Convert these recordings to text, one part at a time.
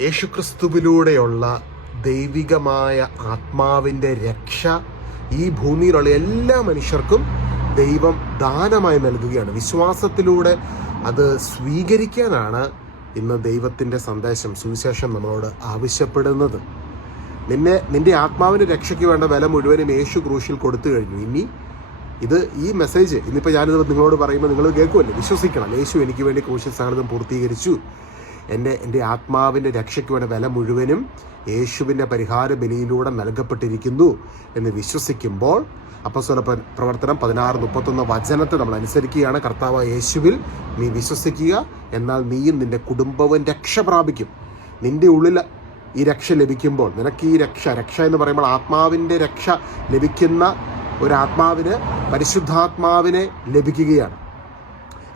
യേശുക്രിസ്തുവിലൂടെയുള്ള ദൈവികമായ ആത്മാവിന്റെ രക്ഷ ഈ ഭൂമിയിലുള്ള എല്ലാ മനുഷ്യർക്കും ദൈവം ദാനമായി നൽകുകയാണ്. വിശ്വാസത്തിലൂടെ അത് സ്വീകരിക്കാനാണ് ഇന്ന് ദൈവത്തിന്റെ സന്ദേശം സുവിശേഷം നമ്മളോട് ആവശ്യപ്പെടുന്നത്. നിന്നെ നിന്റെ ആത്മാവിന്റെ രക്ഷയ്ക്ക് വേണ്ട വില മുഴുവനും യേശു ക്രൂശിൽ കൊടുത്തു കഴിഞ്ഞു. ഇനി ഇത് ഈ മെസ്സേജ് ഇന്നിപ്പോൾ ഞാനിത് നിങ്ങളോട് പറയുമ്പോൾ നിങ്ങൾ കേൾക്കുമല്ലേ? വിശ്വസിക്കണം. യേശു എനിക്ക് വേണ്ടി ക്രൂശിൽ സാധനം പൂർത്തീകരിച്ചു. എന്റെ എന്റെ ആത്മാവിന്റെ രക്ഷയ്ക്ക് വേണ്ട വില മുഴുവനും യേശുവിന്റെ പരിഹാര ബലിയിലൂടെ നൽകപ്പെട്ടിരിക്കുന്നു എന്ന് വിശ്വസിക്കുമ്പോൾ അപ്പസ്വല പ്രവർത്തനം പതിനാറ് മുപ്പത്തൊന്ന് വചനത്തെ നമ്മൾ അനുസരിക്കുകയാണ്. കർത്താവ് യേശുവിൽ നീ വിശ്വസിക്കുക. എന്നാൽ നീയും നിന്റെ കുടുംബവും രക്ഷ പ്രാപിക്കും. നിന്റെ ഉള്ളിൽ ഈ രക്ഷ ലഭിക്കുമ്പോൾ നിനക്ക് ഈ രക്ഷ രക്ഷ എന്ന് പറയുമ്പോൾ ആത്മാവിന്റെ രക്ഷ ലഭിക്കുന്ന ഒരു ആത്മാവിന് പരിശുദ്ധാത്മാവിനെ ലഭിക്കുകയാണ്.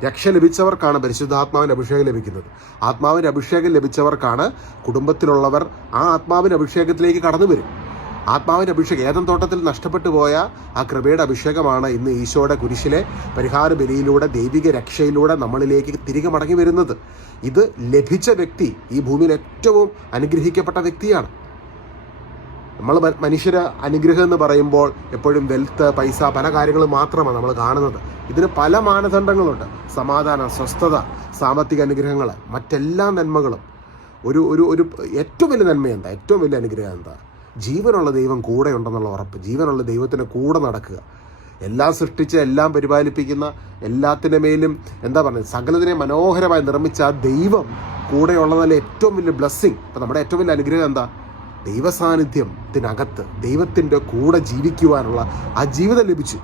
രക്ഷ ലഭിച്ചവർക്കാണ് പരിശുദ്ധാത്മാവിന് അഭിഷേകം ലഭിക്കുന്നത്. ആത്മാവിന് അഭിഷേകം ലഭിച്ചവർക്കാണ് കുടുംബത്തിലുള്ളവർ ആ ആത്മാവിന് അഭിഷേകത്തിലേക്ക് കടന്നു വരും. ആത്മാവിന്റെ അഭിഷേകം ഏതൻ തോട്ടത്തിൽ നഷ്ടപ്പെട്ടു പോയ ആ കൃപയുടെ അഭിഷേകമാണ് ഇന്ന് ഈശോയുടെ കുരിശിലെ പരിഹാര ബലിയിലൂടെ ദൈവിക രക്ഷയിലൂടെ നമ്മളിലേക്ക് തിരികെ മടങ്ങി വരുന്നത്. ഇത് ലഭിച്ച വ്യക്തി ഈ ഭൂമിയിൽ ഏറ്റവും അനുഗ്രഹിക്കപ്പെട്ട വ്യക്തിയാണ്. നമ്മൾ മനുഷ്യരെ അനുഗ്രഹം എന്ന് പറയുമ്പോൾ എപ്പോഴും വെൽത്ത് പൈസ പല കാര്യങ്ങളും മാത്രമാണ് നമ്മൾ കാണുന്നത്. ഇതിന് പല മാനദണ്ഡങ്ങളുണ്ട്. സമാധാനം സ്വസ്ഥത സാമ്പത്തിക അനുഗ്രഹങ്ങൾ മറ്റെല്ലാ നന്മകളും. ഒരു ഒരു ഒരു ഏറ്റവും വലിയ നന്മ എന്താ? ഏറ്റവും വലിയ അനുഗ്രഹം എന്താ? ജീവനുള്ള ദൈവം കൂടെ ഉണ്ടെന്നുള്ള ഉറപ്പ്. ജീവനുള്ള ദൈവത്തിന് കൂടെ നടക്കുക. എല്ലാം സൃഷ്ടിച്ച് എല്ലാം പരിപാലിപ്പിക്കുന്ന എല്ലാത്തിന്റെ മേലും എന്താ പറയുക സകലതിനെ മനോഹരമായി നിർമ്മിച്ച ആ ദൈവം കൂടെയുള്ളതല്ല ഏറ്റവും വലിയ ബ്ലെസ്സിങ്. ഇപ്പം നമ്മുടെ ഏറ്റവും വലിയ അനുഗ്രഹം എന്താ? ദൈവസാന്നിധ്യത്തിനകത്ത് ദൈവത്തിന്റെ കൂടെ ജീവിക്കുവാനുള്ള ആ ജീവിതം ലഭിച്ചു.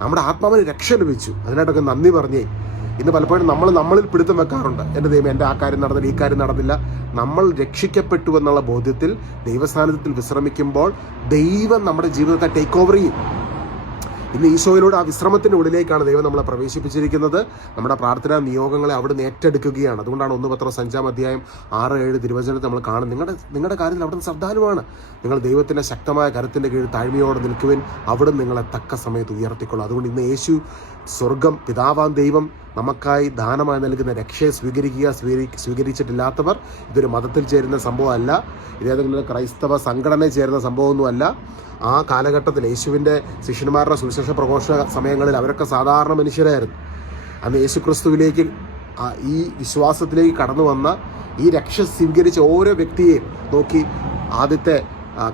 നമ്മുടെ ആത്മാവിന് രക്ഷ ലഭിച്ചു. അതിനായിട്ടൊക്കെ നന്ദി പറഞ്ഞേ. ഇന്ന് പലപ്പോഴും നമ്മൾ നമ്മളിൽ പിടുത്തം വെക്കാറുണ്ട്. എന്റെ ദൈവം എന്റെ ആ കാര്യം നടന്നില്ല ഈ കാര്യം നടന്നില്ല. നമ്മൾ രക്ഷിക്കപ്പെട്ടു എന്നുള്ള ബോധ്യത്തിൽ ദൈവസാന്നിധ്യത്തിൽ വിശ്രമിക്കുമ്പോൾ ദൈവം നമ്മുടെ ജീവിതത്തെ ടേക്ക് ഓവർ ചെയ്യും. ഇന്ന് ഈശോയിലൂടെ ആ വിശ്രമത്തിന്റെ ഉള്ളിലേക്കാണ് ദൈവം നമ്മളെ പ്രവേശിപ്പിച്ചിരിക്കുന്നത്. നമ്മുടെ പ്രാർത്ഥനാ നിയോഗങ്ങളെ അവിടുന്ന് ഏറ്റെടുക്കുകയാണ്. അതുകൊണ്ടാണ് ഒന്ന് പത്ര അഞ്ചാം അധ്യായം ആറ് ഏഴ് തിരുവചനത്തെ നമ്മൾ കാണും നിങ്ങളുടെ നിങ്ങളുടെ കാര്യത്തിൽ അവിടുന്ന് ശ്രദ്ധാലുവാണ് നിങ്ങൾ ദൈവത്തിന്റെ ശക്തമായ കരുത്തിന്റെ കീഴിൽ താഴ്മയോടെ നിൽക്കുവിൻ. അവിടെ നിങ്ങളെ തക്ക സമയത്ത് ഉയർത്തിക്കൊള്ളും. അതുകൊണ്ട് ഇന്ന് യേശു സ്വർഗം പിതാവാൻ ദൈവം നമുക്കായി ദാനമായി നൽകുന്ന രക്ഷയെ സ്വീകരിക്കുക സ്വീകരി സ്വീകരിച്ചിട്ടില്ലാത്തവർ ഇതൊരു മതത്തിൽ ചേരുന്ന സംഭവമല്ല. ഇതേതെങ്കിലും ക്രൈസ്തവ സംഘടനയിൽ ചേരുന്ന സംഭവമൊന്നുമല്ല. ആ കാലഘട്ടത്തിൽ യേശുവിന്റെ ശിഷ്യന്മാരുടെ സുവിശേഷ പ്രഘോഷ സമയങ്ങളിൽ അവരൊക്കെ സാധാരണ മനുഷ്യരായിരുന്നു. അന്ന് യേശു ക്രിസ്തുവിലേക്ക് ഈ വിശ്വാസത്തിലേക്ക് കടന്നു വന്ന ഈ രക്ഷ സ്വീകരിച്ച ഓരോ വ്യക്തിയെയും നോക്കി ആദ്യത്തെ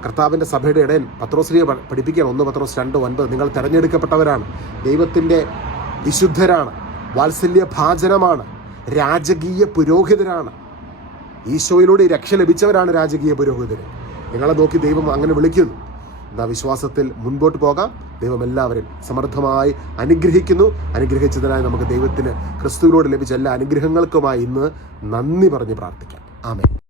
കർത്താവിന്റെ സഭയുടെ ഇടയിൽ പത്രോശ്രീയെ പഠിപ്പിക്കുകയാണ് ഒന്ന് പത്രോസ് രണ്ട് ഒൻപത്. നിങ്ങൾ തിരഞ്ഞെടുക്കപ്പെട്ടവരാണ്. ദൈവത്തിന്റെ വിശുദ്ധരാണ്. വാത്സല്യ ഭാചനമാണ് രാജകീയ പുരോഹിതരാണ്. ഈശോയിലൂടെ രക്ഷ ലഭിച്ചവരാണ് രാജകീയ പുരോഹിതർ നിങ്ങളെ നോക്കി ദൈവം അങ്ങനെ വിളിക്കുന്നു. വിശ്വാസത്തിൽ മുൻപോട്ട് പോകാം. ദൈവം എല്ലാവരും സമർത്ഥമായി അനുഗ്രഹിക്കുന്നു. അനുഗ്രഹിച്ചതിനായി നമുക്ക് ദൈവത്തിന് ക്രിസ്തുവിനോട് ലഭിച്ച എല്ലാ അനുഗ്രഹങ്ങൾക്കുമായി ഇന്ന് നന്ദി പറഞ്ഞ് പ്രാർത്ഥിക്കാം. ആമേ